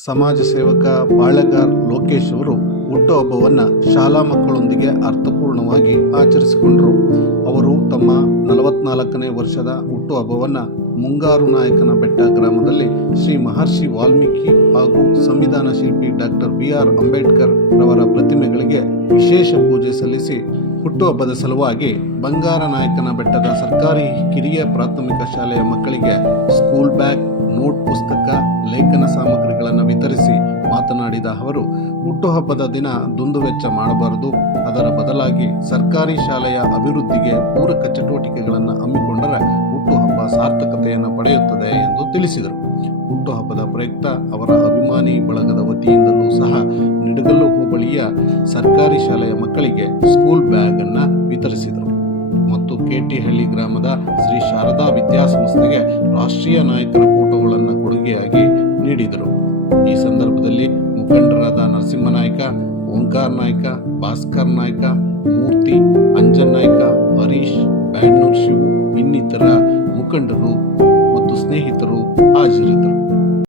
ಸಮಾಜ ಸೇವಕ ಬಾಳಗಾರ್ ಲೋಕೇಶ್ ಅವರು ಹುಟ್ಟುಹಬ್ಬವನ್ನು ಶಾಲಾ ಮಕ್ಕಳೊಂದಿಗೆ ಅರ್ಥಪೂರ್ಣವಾಗಿ ಆಚರಿಸಿಕೊಂಡರು. ಅವರು ತಮ್ಮ 44ನೇ ವರ್ಷದ ಹುಟ್ಟುಹಬ್ಬವನ್ನು ಮುಂಗಾರು ನಾಯಕನ ಬೆಟ್ಟ ಗ್ರಾಮದಲ್ಲಿ ಶ್ರೀ ಮಹರ್ಷಿ ವಾಲ್ಮೀಕಿ ಹಾಗೂ ಸಂವಿಧಾನ ಶಿಲ್ಪಿ ಡಾಕ್ಟರ್ BR ಅಂಬೇಡ್ಕರ್ ರವರ ಪ್ರತಿಮೆಗಳಿಗೆ ವಿಶೇಷ ಪೂಜೆ ಸಲ್ಲಿಸಿ ಹುಟ್ಟುಹಬ್ಬದ ಸಲುವಾಗಿ ಬಂಗಾರ ನಾಯಕನ ಬೆಟ್ಟದ ಸರ್ಕಾರಿ ಕಿರಿಯ ಪ್ರಾಥಮಿಕ ಶಾಲೆಯ ಮಕ್ಕಳಿಗೆ ಸ್ಕೂಲ್ ಬ್ಯಾಗ್, ನೋಟ್ ಪುಸ್ತಕ, ಲೇಖನ ಸಾಮಗ್ರಿಗಳನ್ನು ವಿತರಿಸಿ ಮಾತನಾಡಿದ ಅವರು, ಹುಟ್ಟುಹಬ್ಬದ ದಿನ ದುಂದುವೆಚ್ಚ ಮಾಡಬಾರದು, ಅದರ ಬದಲಾಗಿ ಸರ್ಕಾರಿ ಶಾಲೆಯ ಅಭಿವೃದ್ಧಿಗೆ ಪೂರಕ ಚಟುವಟಿಕೆಗಳನ್ನು ಹಮ್ಮಿಕೊಂಡರೆ ಹುಟ್ಟುಹಬ್ಬ ಸಾರ್ಥಕತೆಯನ್ನು ಪಡೆಯುತ್ತದೆ ಎಂದು ತಿಳಿಸಿದರು. ಹುಟ್ಟುಹಬ್ಬದ ಪ್ರಯುಕ್ತ ಅವರ ಅಭಿಮಾನಿ ಬಳಗದ ವತಿಯಿಂದಲೂ ಸಹ ನಿಡಗಲ್ಲು ಹೋಬಳಿಯ ಸರ್ಕಾರಿ ಶಾಲೆಯ ಮಕ್ಕಳಿಗೆ ಸ್ಕೂಲ್ ಬ್ಯಾಗ್ ಅನ್ನು ವಿತರಿಸಿದರು ಮತ್ತು ಕೇಟಿಹಳ್ಳಿ ಗ್ರಾಮದ ಶ್ರೀ ಶಾರದಾ ವಿದ್ಯಾಸಂಸ್ಥೆಗೆ ರಾಷ್ಟ್ರೀಯ ನಾಯಕರ ಫೋಟೋಗಳನ್ನು ಕೊಡುಗೆಯಾಗಿ ನೀಡಿದರು. ಈ ಸಂದರ್ಭದಲ್ಲಿ ಮುಖಂಡರಾದ ನರಸಿಂಹನಾಯ್ಕ, ಓಂಕಾರ್ ನಾಯ್ಕ, ಭಾಸ್ಕರ್ ನಾಯ್ಕ, ಮೂರ್ತಿ, ಅಂಜನ್ ನಾಯ್ಕ, ಹರೀಶ್, ಬ್ಯಾಡ್ನೂರ್ ಶಿವು ಇನ್ನಿತರ ಮುಖಂಡರು ಮತ್ತು ಸ್ನೇಹಿತರು ಹಾಜರಿದ್ದರು.